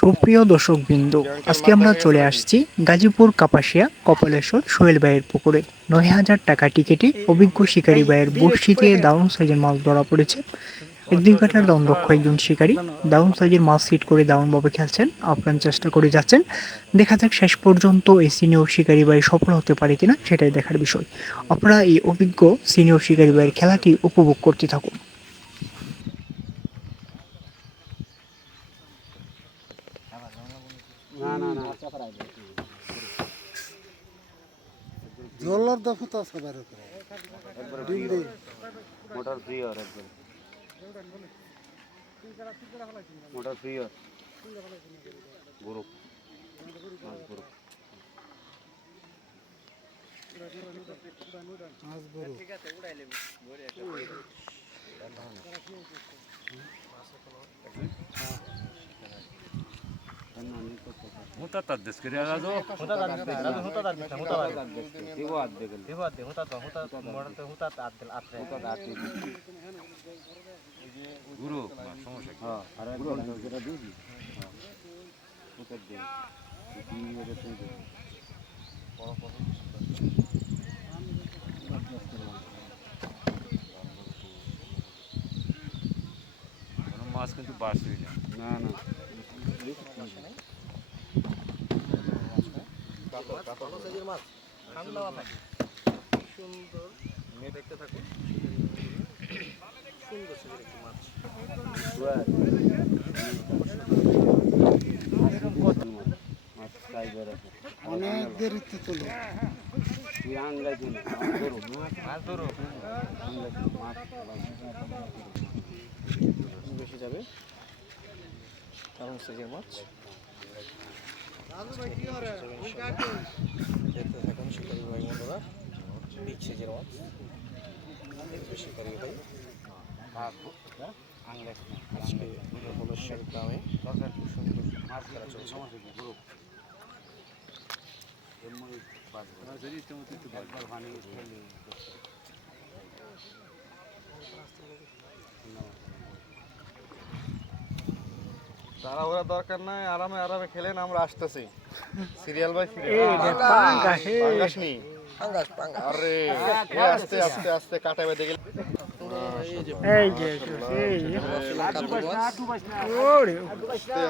সুপ্রিয় দর্শকবৃন্দ, আজকে আমরা চলে আসছি গাজীপুর কাপাসিয়া কপালেশ্বর সোহেল ভাইয়ের পুকুরে। ৯,০০০ টাকা টিকিটে অভিজ্ঞ শিকারী ভাইয়ের বড়শি দিয়ে দারুণ সাইজের মাছ ধরা পড়েছে। ১-২ কাঠার দারুণ দক্ষ একজন শিকারী দারুণ সাইজের মাছ হিট করে দারুণভাবে খেলছেন, আপ্রাণ চেষ্টা করে যাচ্ছেন। দেখা যাক শেষ পর্যন্ত এই সিনিয়র শিকারী ভাই সফল হতে পারে কিনা, সেটাই দেখার বিষয়। আপনারা এই অভিজ্ঞ সিনিয়র শিকারী ভাইয়ের খেলাটি উপভোগ করতে থাকুন। জোলার দেখো তো সবার উপরে ডিম দে মোটর ফ্রি আর একবার মোটর ফ্রি আর গ্রুপ গ্রুপ মাছ বড় ঠিক আছে উড়াইলে ভরে একটা होता था दस के राजो होता था राजो होता था होता था देवो आद देगल देवो आद होता था मोटर तो होता था आद दिल आत होता था आत गुरु समस्या हां अरे गुरु जरा दूजी हां होता दे दी वजह से মাছ কিন্তু বাড়ছেই না না না কাতল সাইজের মাছ ঠান্ডা থাকে সুন্দর দেখতে থাকুন সুন্দর সাইজের একটি মাছ অনেক দেরিতে চলে বেশি যাবে কারণ সাইজের মাছ দেখতে থাকুন শিকারি ভাই বন্ধুরা বিগ সাইজের মাছ শিকারি ভাই আজকে বলস্যার গ্রামে সুন্দর মাছ ধরা চলছে তারা ওরা দরকার নাই, আরামে আরামে খেলেন, আমরা আসতেছি সিরিয়াল বাই সিরিয়াল। আরে আস্তে আস্তে আস্তে কাটা বেঁধে গেল।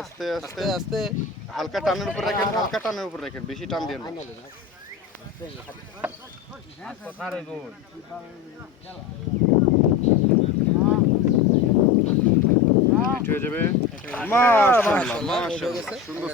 আস্তে আস্তে আস্তে হালকা টানের উপর রাখেন, হালকা টানের উপর রাখেন, বেশি টান দিয়ে না। হয়ে যাবে মাশাআল্লাহ, মাশাআল্লাহ, সুন্দর।